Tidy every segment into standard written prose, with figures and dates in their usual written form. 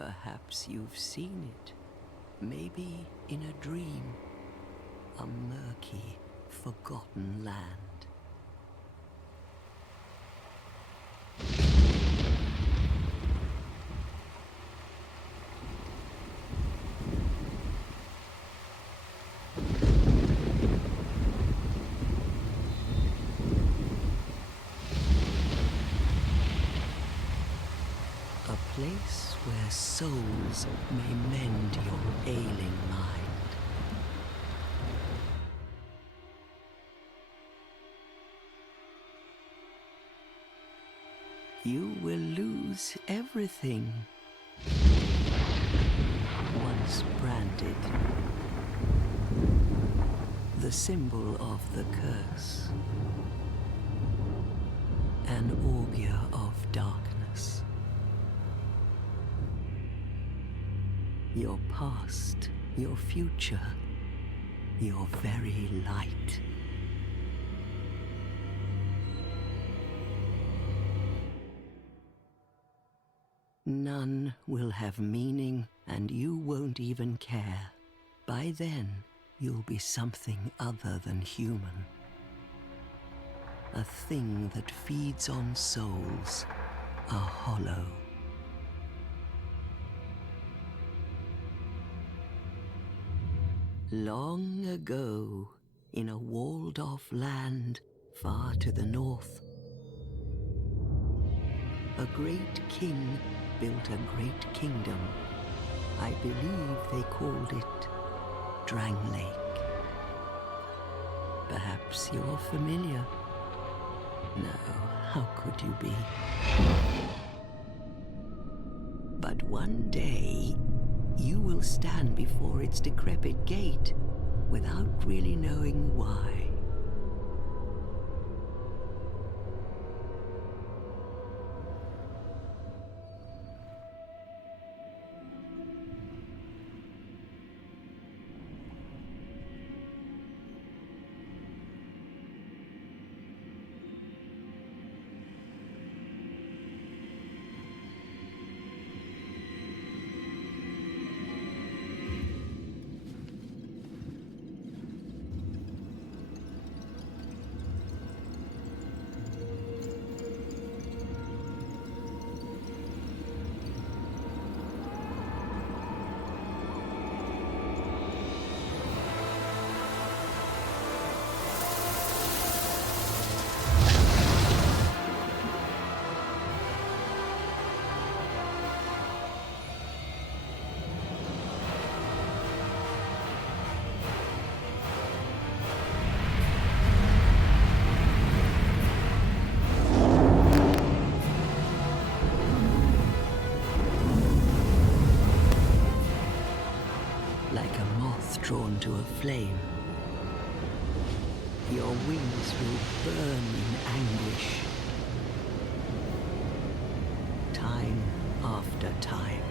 Perhaps you've seen it, maybe in a dream. A murky, forgotten land. A place where souls may mend your ailing mind. You will lose everything once branded, the symbol of the curse, an augur of darkness. Your past, your future, your very light. None will have meaning, and you won't even care. By then, you'll be something other than human. A thing that feeds on souls, a hollow. Long ago, in a walled-off land far to the north, a great king built a great kingdom. I believe they called it Drangleic. Perhaps you're familiar. No, how could you be? But one day, you will stand before its decrepit gate without really knowing why. Like a moth drawn to a flame, your wings will burn in anguish, time after time.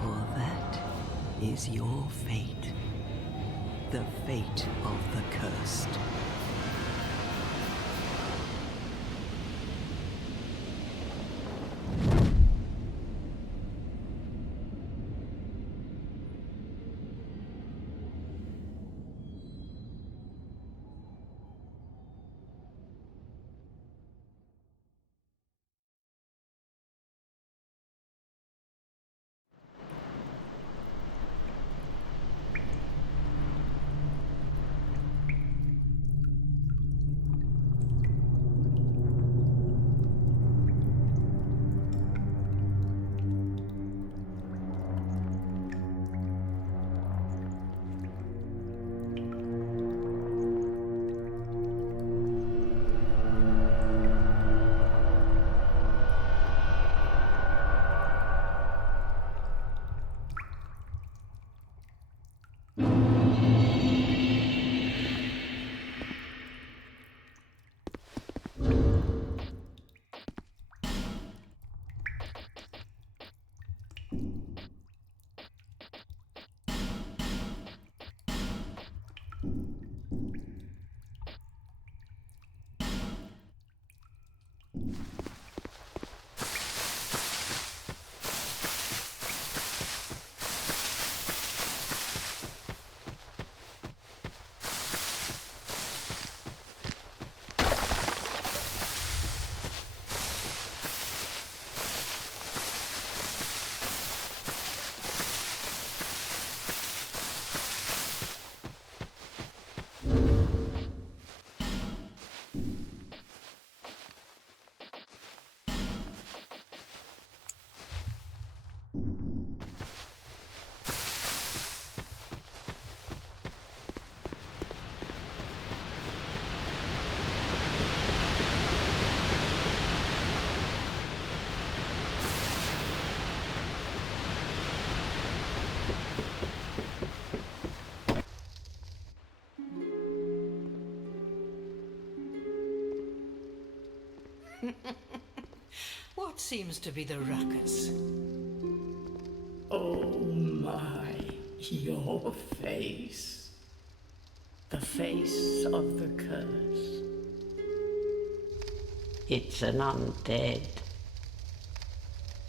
For that is your fate, the fate of the cursed. seems to be the ruckus? Oh my, your face. The face of the curse. It's an undead.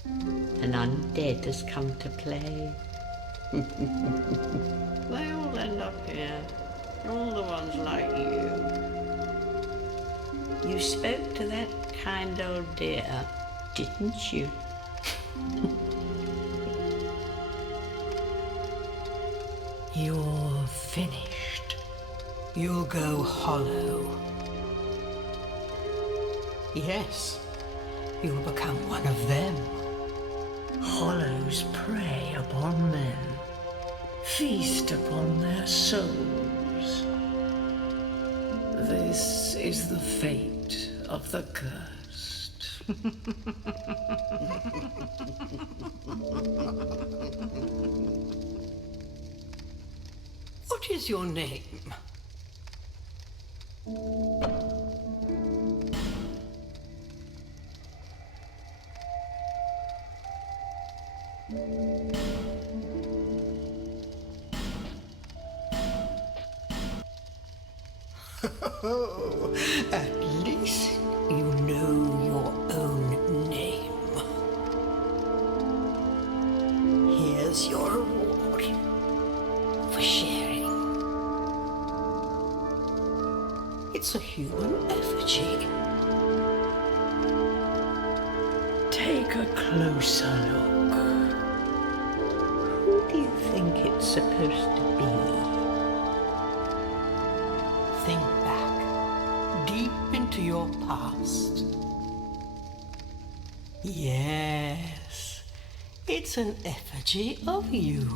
An undead has come to play. They all end up here. All the ones like you. You spoke to that kind old dear, didn't you? You're finished. You'll go hollow. Yes, you'll become one of them. Hollows prey upon men, feast upon their souls. This is the fate of the cursed. What is your name? At least you know your own name. Here's your reward for sharing. It's a human effigy. Take a closer look. Who do you think it's supposed to be? Think back, deep into your past. Yes, it's an effigy of you.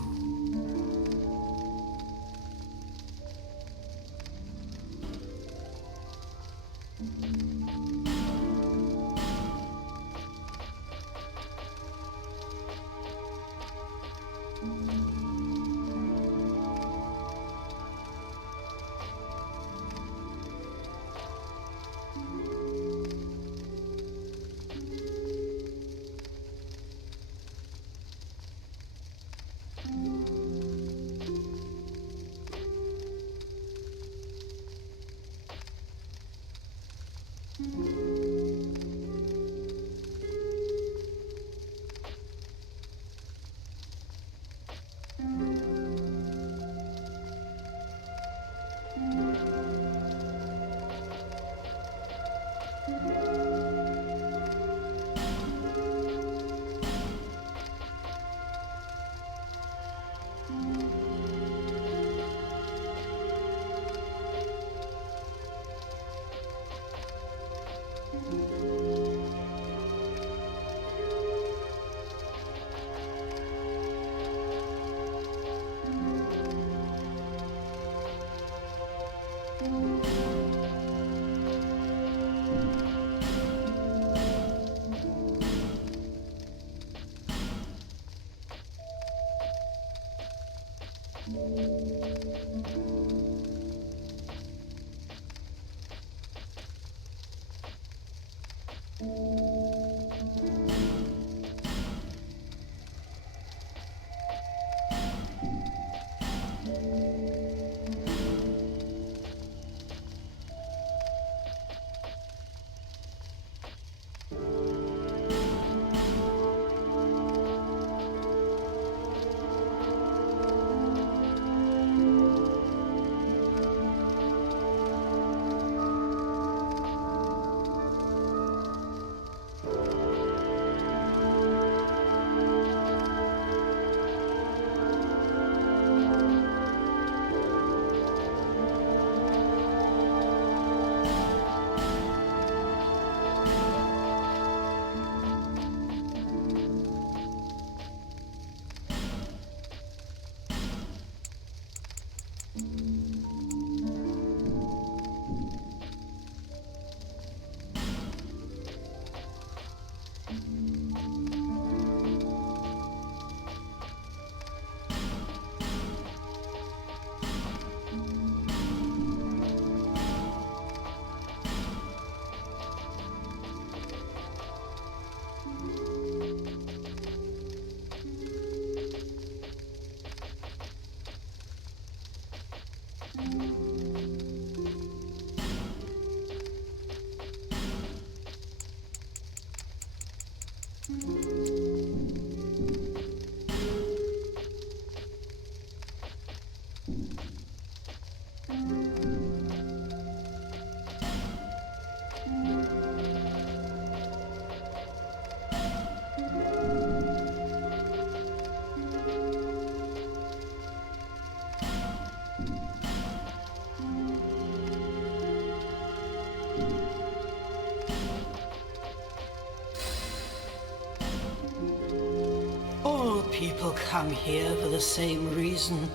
all come here for the same reason.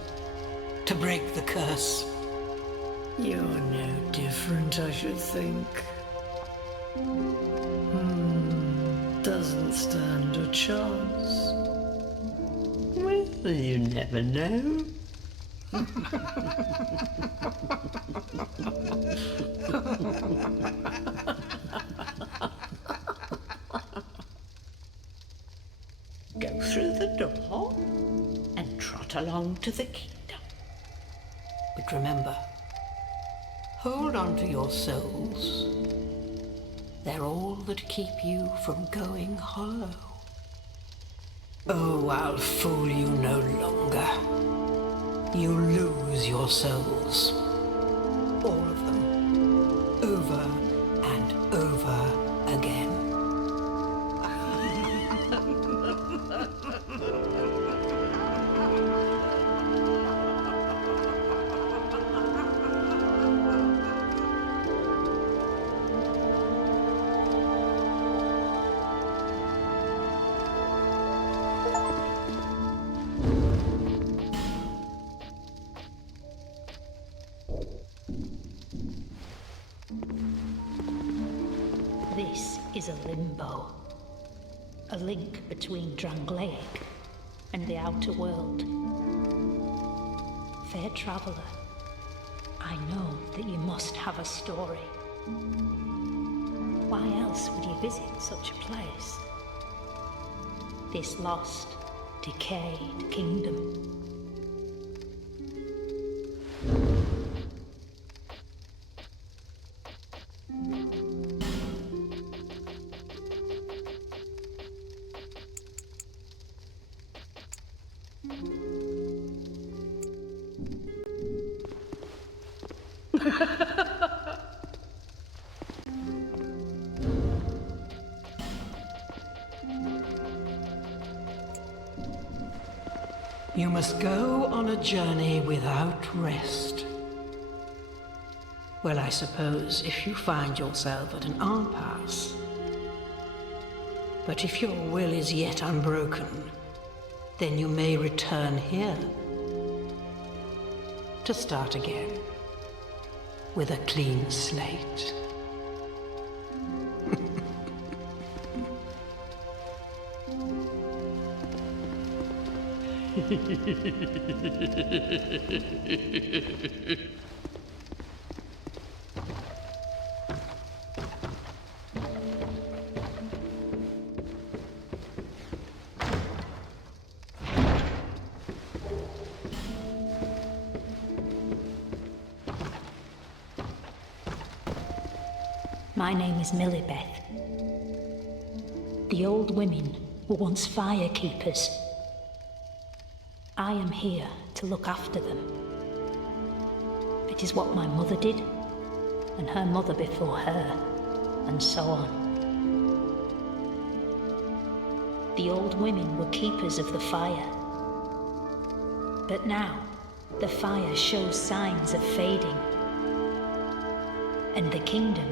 To break the curse. You're no different, I should think. Doesn't stand a chance. Well, you never know. Go through the door and trot along to the kingdom. But remember, hold on to your souls. They're all that keep you from going hollow. Oh, I'll fool you no longer. You lose your souls. All of them. Over and over again. This is a limbo, a link between Drangleic and the outer world. Fair traveller, I know that you must have a story. Why else would you visit such a place? This lost, decayed kingdom. You must go on a journey without rest. Well, I suppose if you find yourself at an impasse. But if your will is yet unbroken, then you may return here to start again with a clean slate. My name is Millibeth. The old women were once fire keepers. I am here to look after them. It is what my mother did, and her mother before her, and so on. The old women were keepers of the fire. But now, the fire shows signs of fading, and the kingdom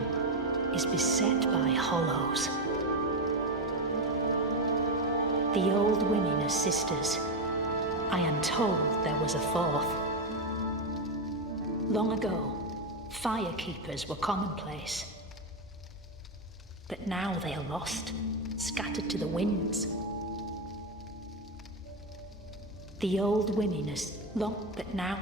is beset by hollows. The old women are sisters. I am told there was a fourth. Long ago, fire keepers were commonplace. But now they are lost, scattered to the winds. The old women are long, but now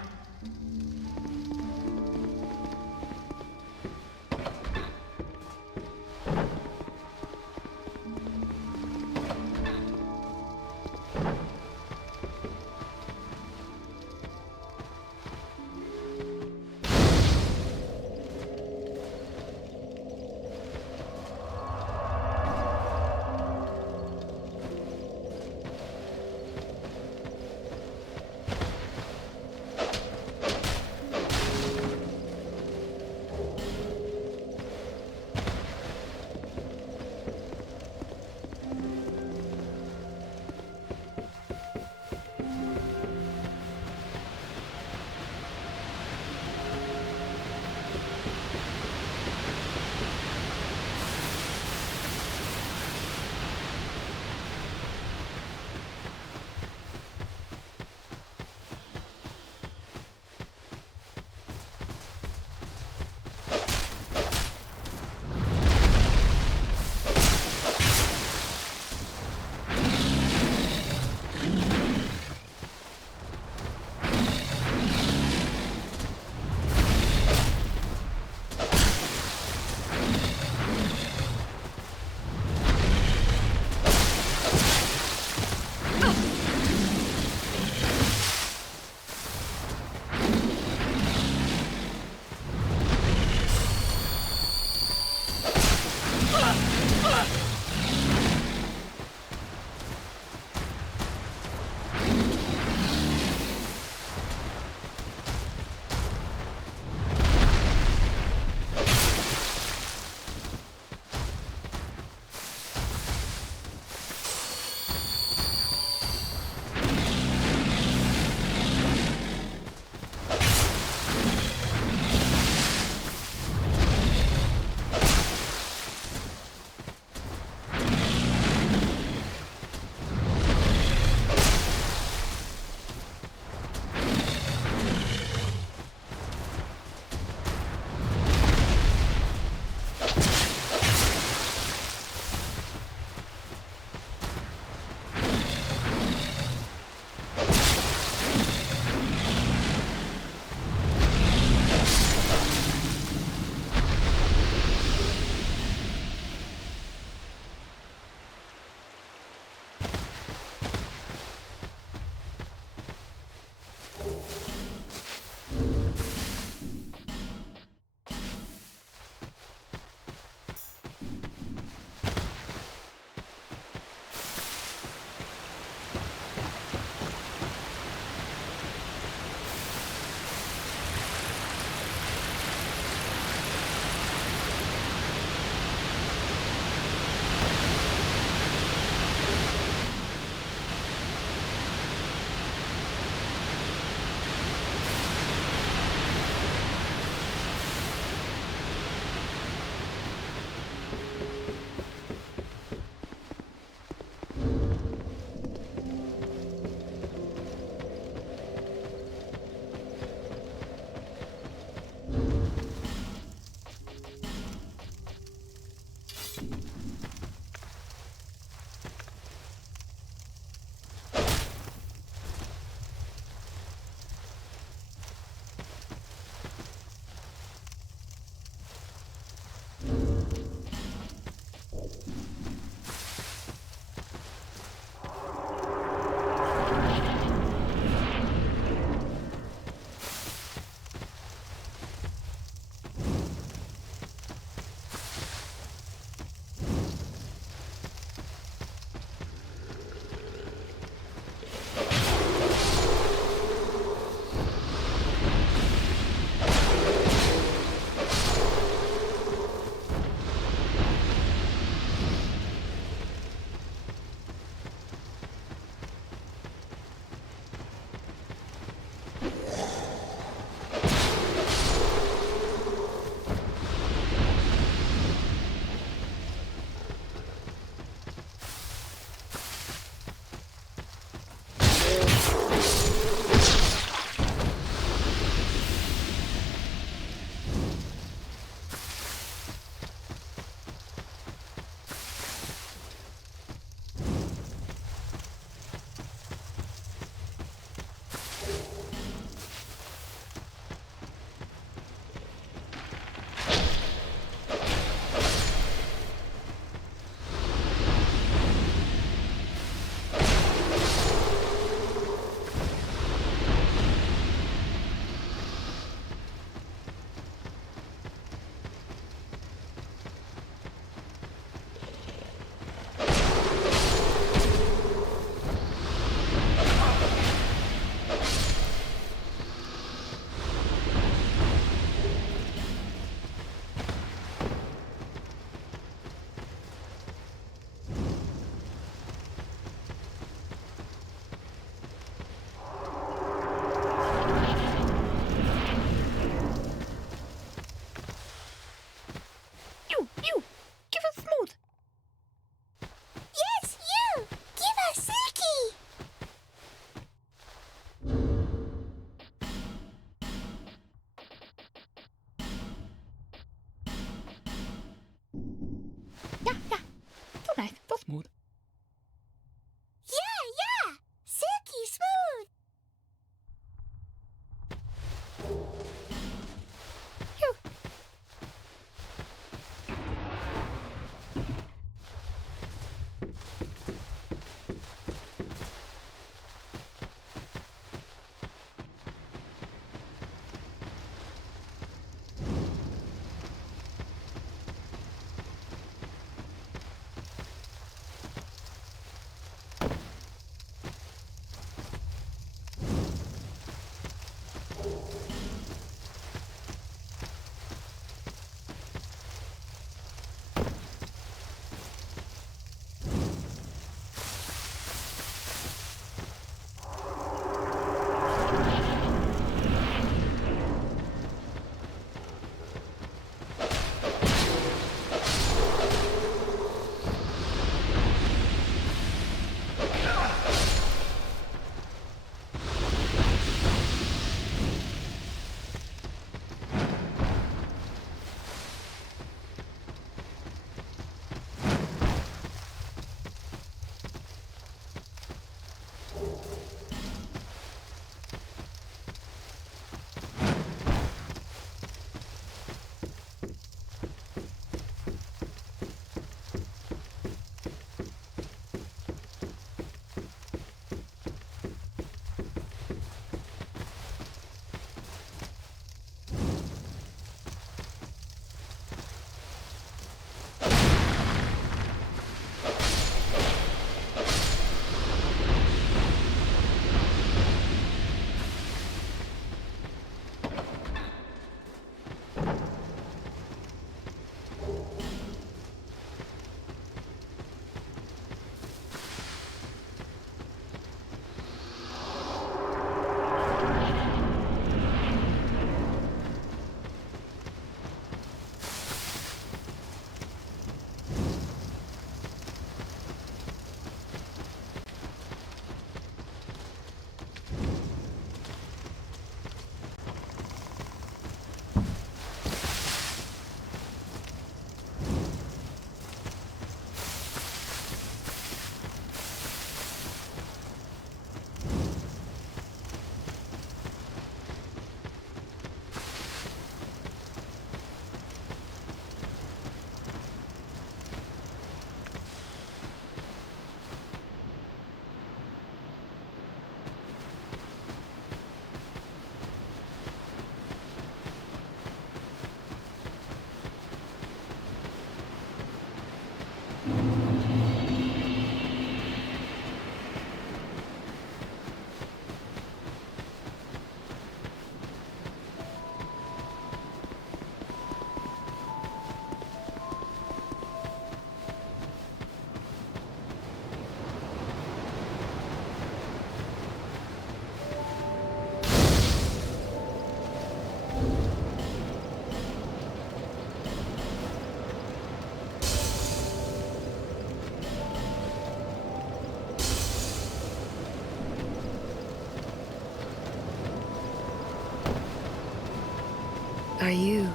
Are you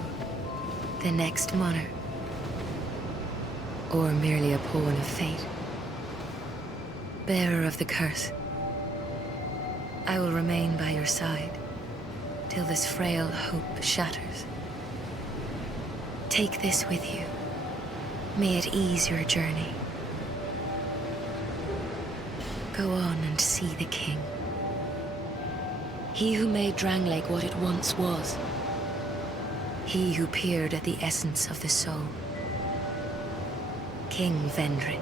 the next monarch? Or merely a pawn of fate? Bearer of the curse, I will remain by your side till this frail hope shatters. Take this with you. May it ease your journey. Go on and see the king. He who made Drangleic what it once was. He who peered at the essence of the soul. King Vendrick.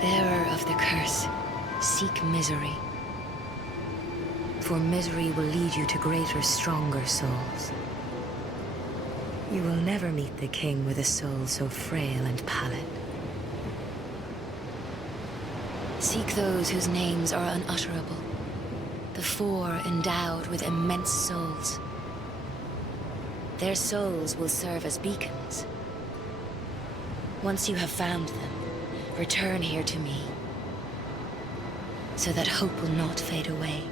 Bearer of the curse, seek misery. For misery will lead you to greater, stronger souls. You will never meet the king with a soul so frail and pallid. Seek those whose names are unutterable. The four endowed with immense souls. Their souls will serve as beacons. Once you have found them, return here to me, so that hope will not fade away.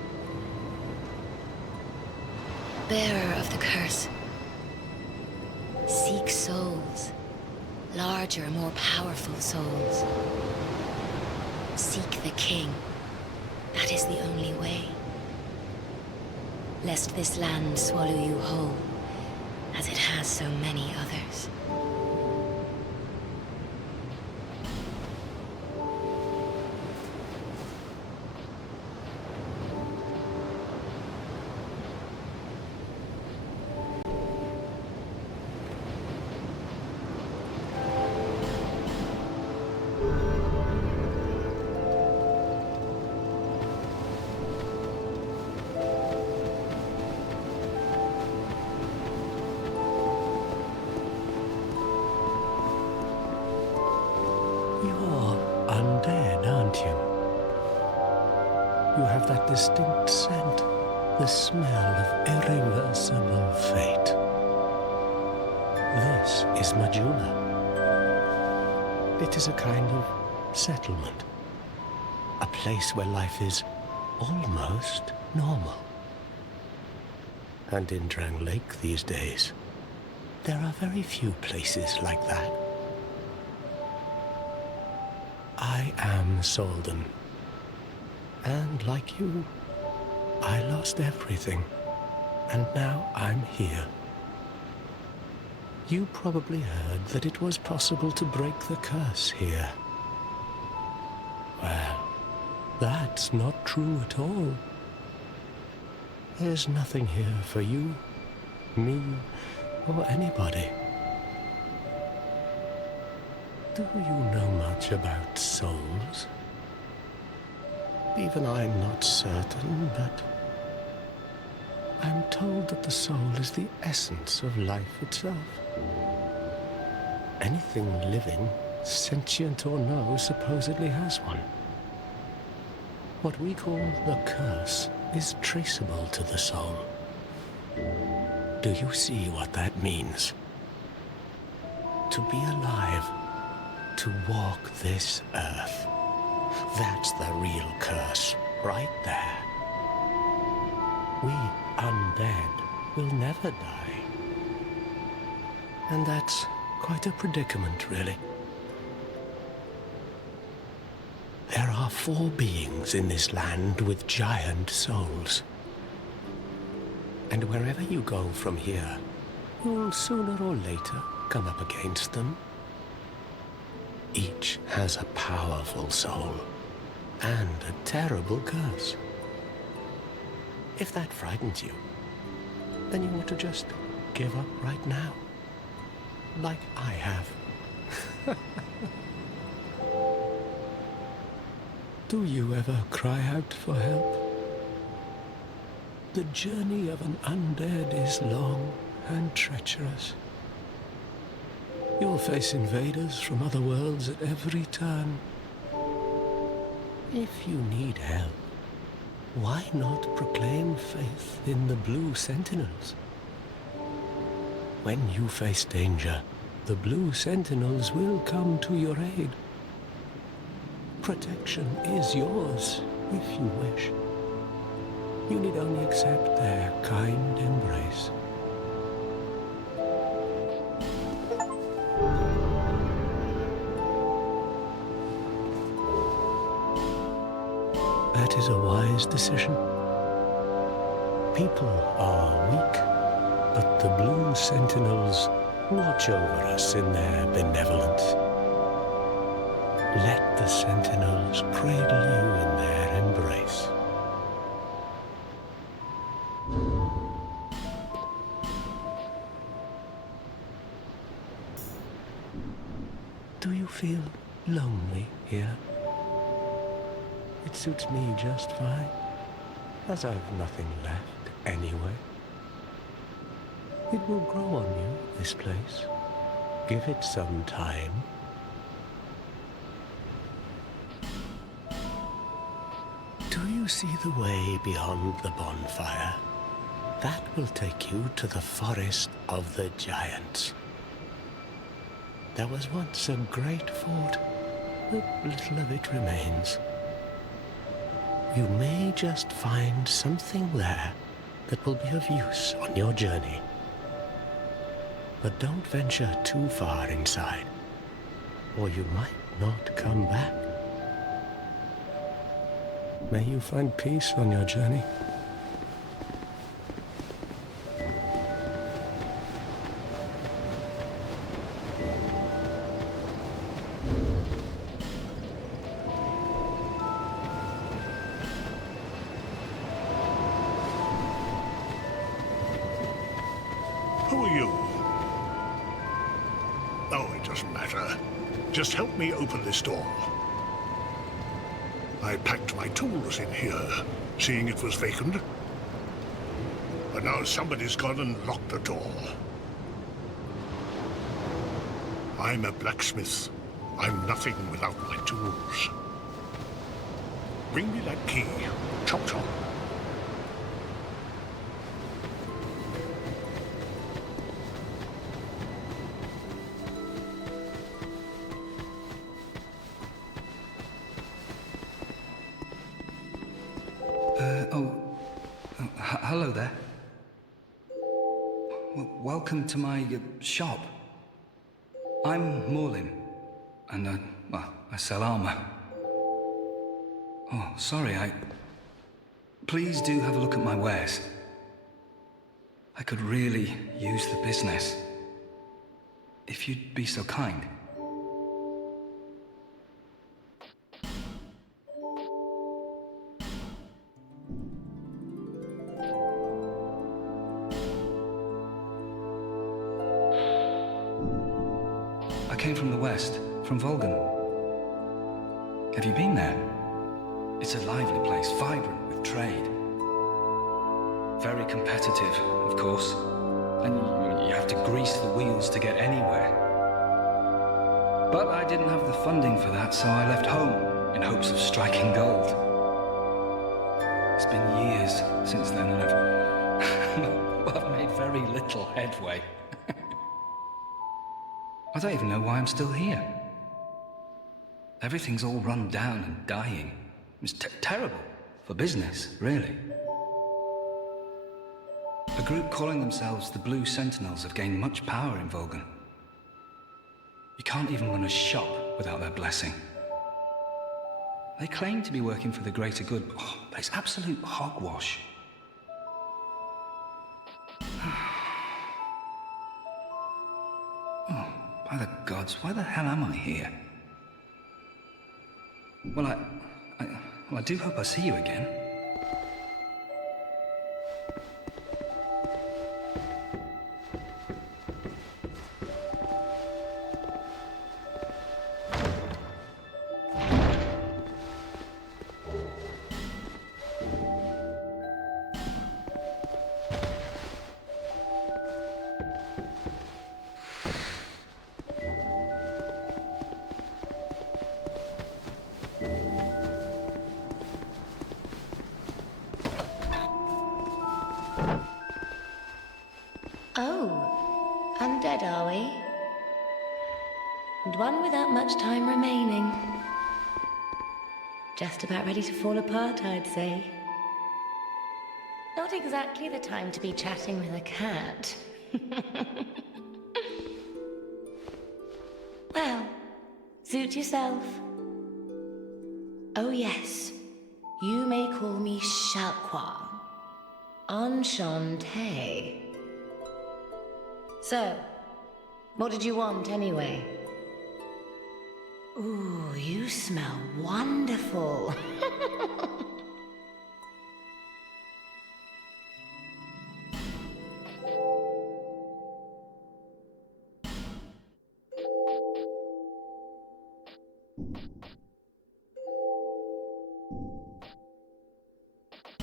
Bearer of the curse, seek souls, larger, more powerful souls. Seek the king. That is the only way. Lest this land swallow you whole, as it has so many others. Undead, aren't you? You have that distinct scent, the smell of irreversible fate. This is Majula. It is a kind of settlement, a place where life is almost normal. And in Drangleic these days, there are very few places like that. I am Solden, and like you, I lost everything, and now I'm here. You probably heard that it was possible to break the curse here. Well, that's not true at all. There's nothing here for you, me, or anybody. Do you know much about souls? Even I'm not certain, but I'm told that the soul is the essence of life itself. Anything living, sentient or no, supposedly has one. What we call the curse is traceable to the soul. Do you see what that means? To be alive, to walk this earth. That's the real curse, right there. We undead will never die. And that's quite a predicament, really. There are 4 beings in this land with giant souls. And wherever you go from here, you'll sooner or later come up against them. Each has a powerful soul and a terrible curse. If that frightens you, then you ought to just give up right now, like I have. Do you ever cry out for help? The journey of an undead is long and treacherous. You'll face invaders from other worlds at every turn. If you need help, why not proclaim faith in the Blue Sentinels? When you face danger, the Blue Sentinels will come to your aid. Protection is yours, if you wish. You need only accept their kind embrace. That is a wise decision. People are weak, but the Blue Sentinels watch over us in their benevolence. Let the Sentinels cradle you in their embrace. Do you feel lonely here? It suits me just fine, as I've nothing left anyway. It will grow on you, this place. Give it some time. Do you see the way beyond the bonfire? That will take you to the forest of the giants. There was once a great fort, but little of it remains. You may just find something there that will be of use on your journey. But don't venture too far inside, or you might not come back. May you find peace on your journey. Who are you? Oh, it doesn't matter. Just help me open this door. I packed my tools in here, seeing it was vacant. But now somebody's gone and locked the door. I'm a blacksmith. I'm nothing without my tools. Bring me that key. Chop chop. Hello there. Welcome to my shop. I'm Morlin, and I sell armor. Oh, sorry, Please do have a look at my wares. I could really use the business. If you'd be so kind. I came from the west, from Volgan. Have you been there? It's a lively place, vibrant with trade. Very competitive, of course. And you have to grease the wheels to get anywhere. But I didn't have the funding for that, so I left home in hopes of striking gold. It's been years since then, and I've made very little headway. I don't even know why I'm still here. Everything's all run down and dying. It's terrible for business, really. A group calling themselves the Blue Sentinels have gained much power in Volgan. You can't even run a shop without their blessing. They claim to be working for the greater good, but it's absolute hogwash. By the gods, why the hell am I here? Well, I do hope I see you again. Oh, undead, are we? and one without much time remaining. Just about ready to fall apart, I'd say. Not exactly the time to be chatting with a cat. Well, suit yourself. Oh yes, you may call me Shalqua. Enchanté. So, what did you want anyway? Ooh, you smell wonderful.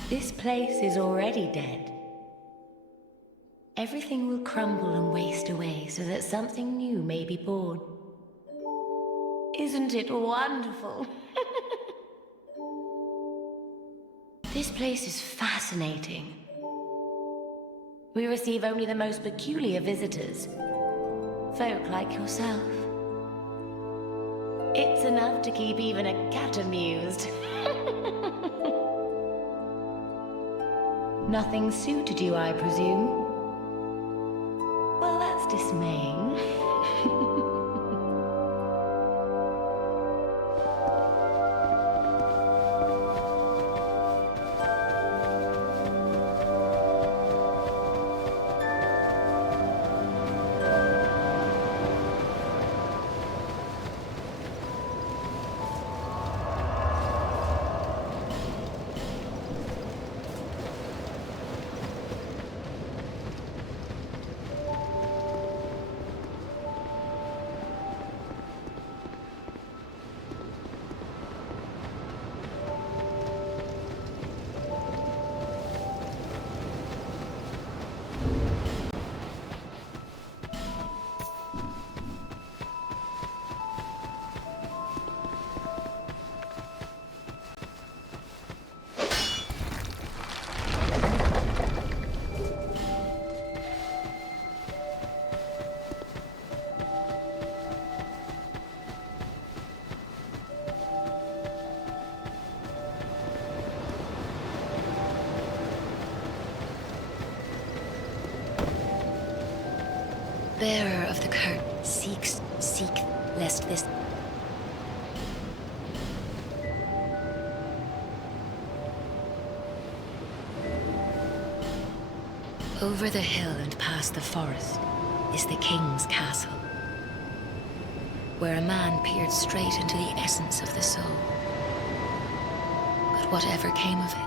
This place is already dead. Everything will crumble and waste away so that something new may be born. Isn't it wonderful? This place is fascinating. We receive only the most peculiar visitors. Folk like yourself. It's enough to keep even a cat amused. Nothing suited you, I presume? Well, that's dismaying. Bearer of the curtain, seek, lest this... Over the hill and past the forest is the king's castle, where a man peered straight into the essence of the soul. But whatever came of it,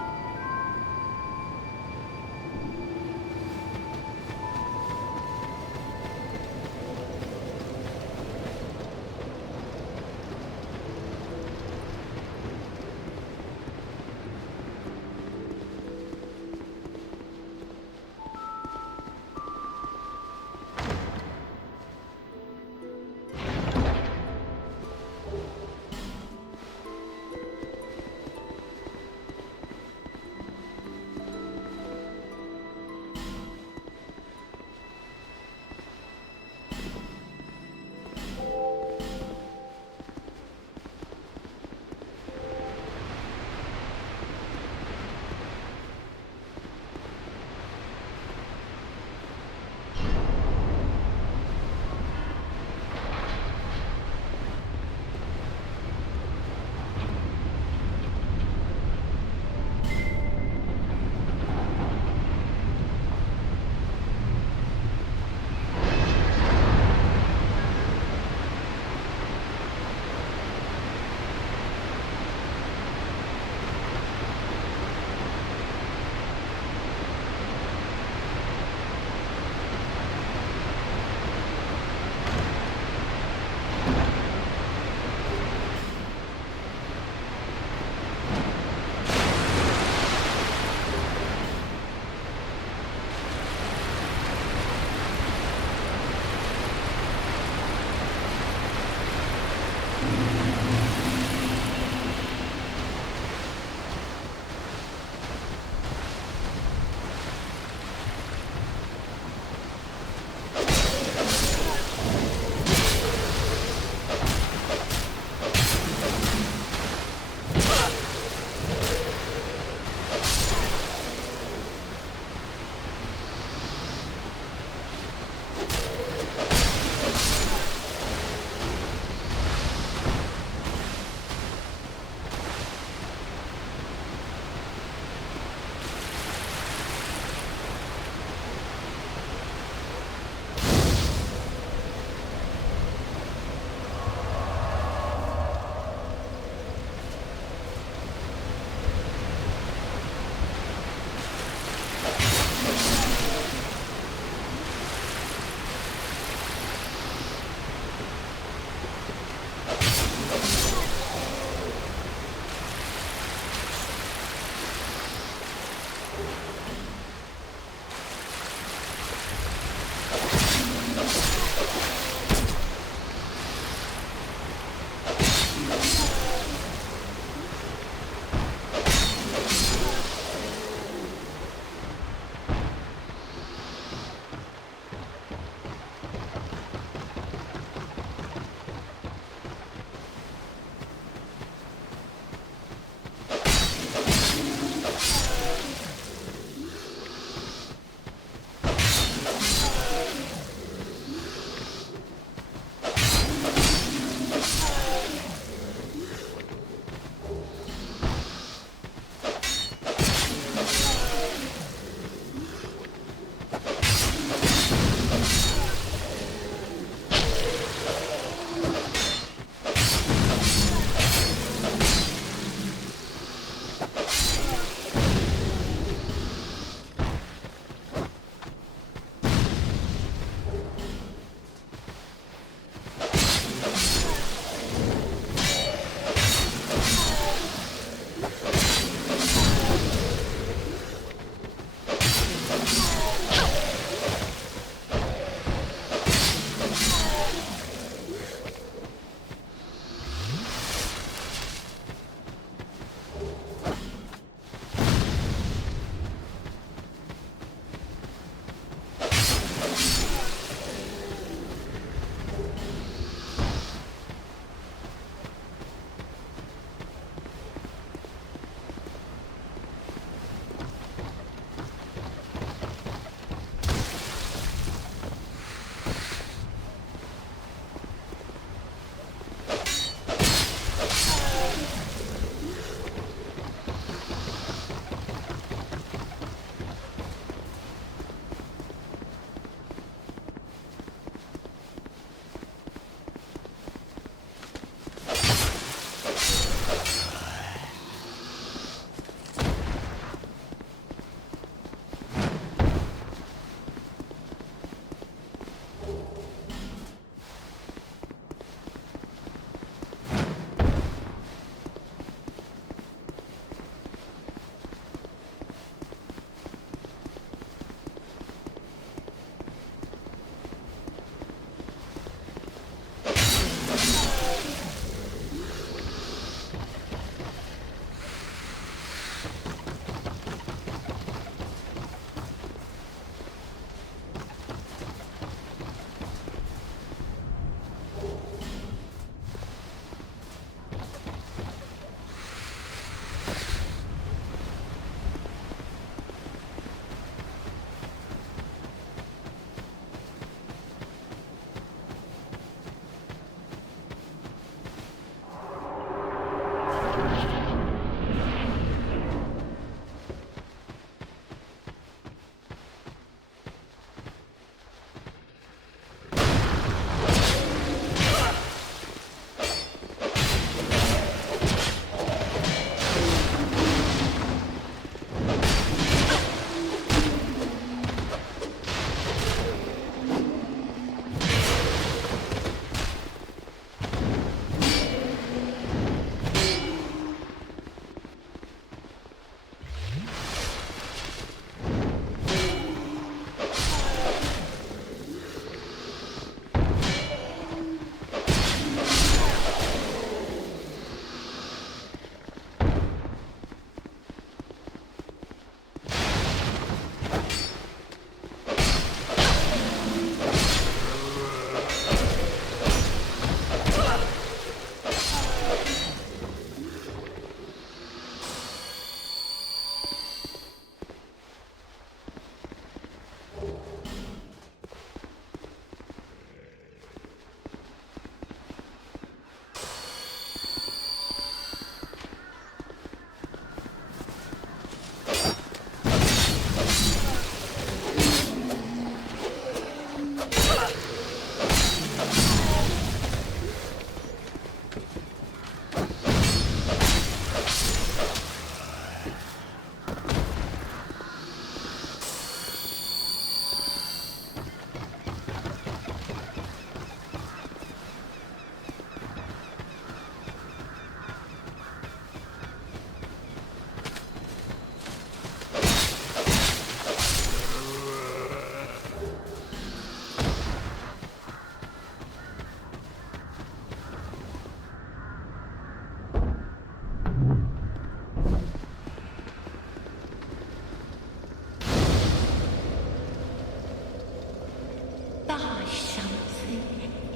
buy something,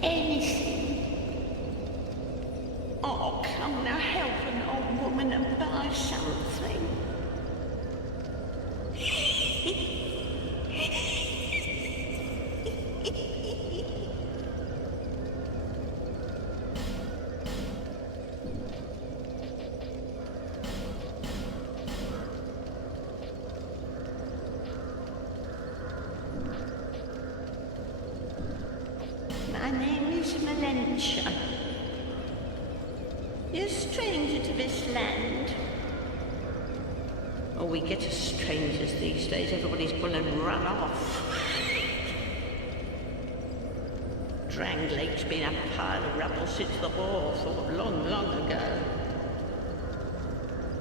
anything. Oh, come now, help an old woman and buy something. My name is Melentia. You're a stranger to this land. Oh, we get as strangers these days. Everybody's gone and run off. Drangleic's been a pile of rubble since the war, fought long, long ago.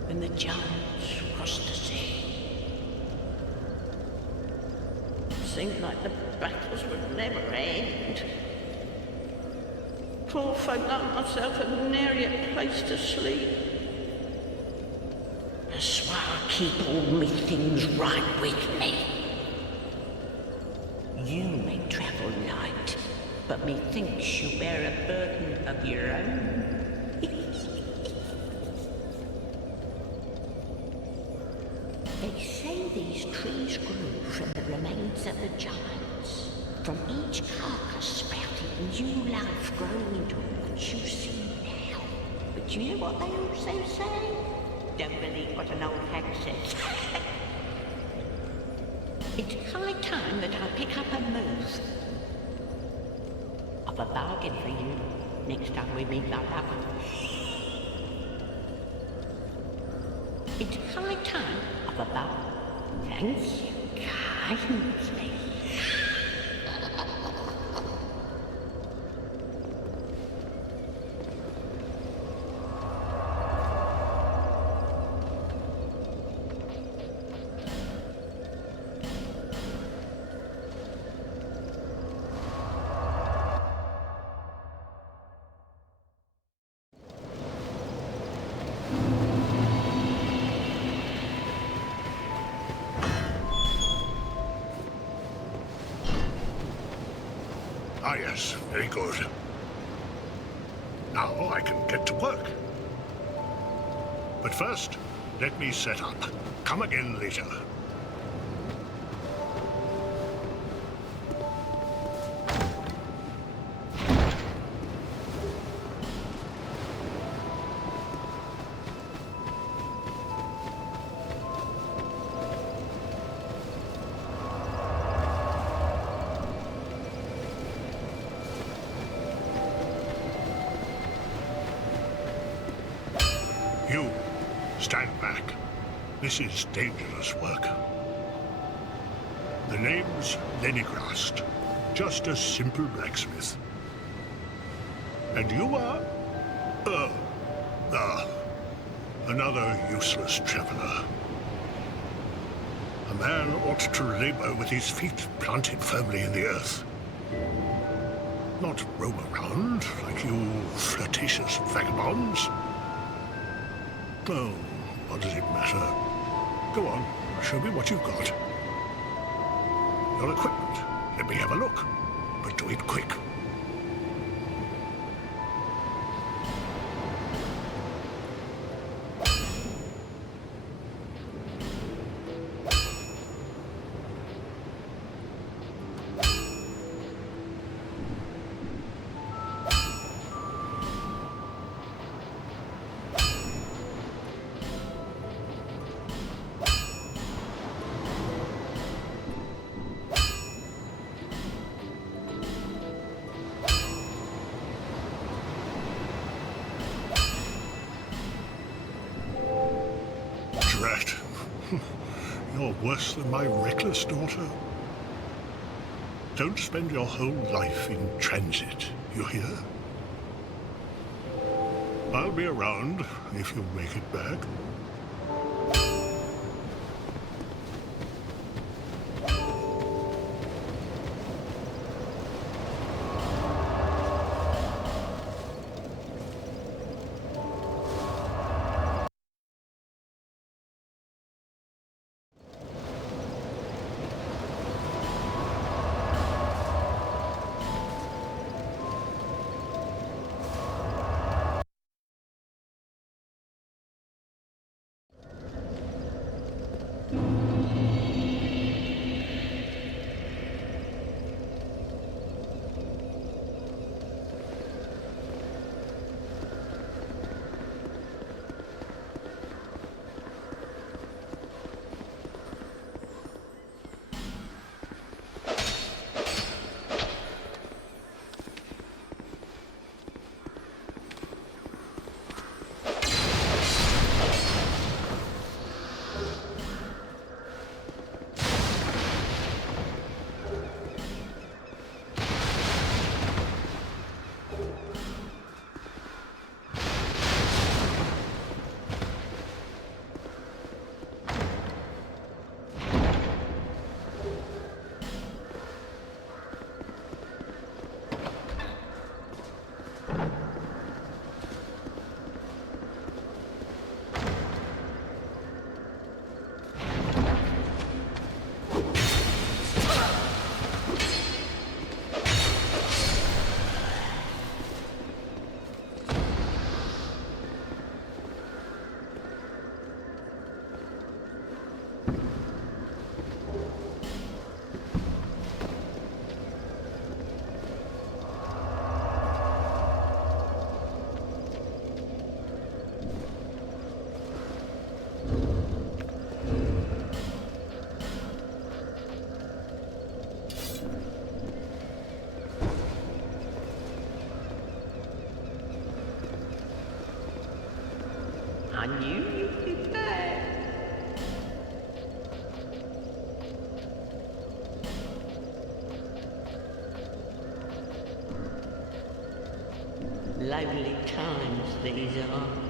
When the giants crossed the sea. Seemed like the battles would never end. Poor folk like myself have nary a place to sleep. That's why I keep all me things right with me. You may travel light, but methinks you bear a burden of your own. They say these trees grew from the remains of the giants. From each carcass sprouted new life growing into what you see now. But you know what they also say? Don't believe what an old hag says. It's high time that I pick up a move. I've a bargain for you next time we meet that up. It's high time of a bargain. Thanks you kindly. Ah, yes, very good. Now I can get to work. But first, let me set up. Come again later. You, stand back. This is dangerous work. The name's Lenigrast, just a simple blacksmith. And you are? Another useless traveler. A man ought to labor with his feet planted firmly in the earth. Not roam around like you flirtatious vagabonds. Oh, what does it matter? Go on, show me what you've got. Your equipment. Let me have a look. But do it quick. Drat. You're worse than my reckless daughter. Don't spend your whole life in transit, you hear? I'll be around if you make it back. knew you'd be back. Lonely times these are.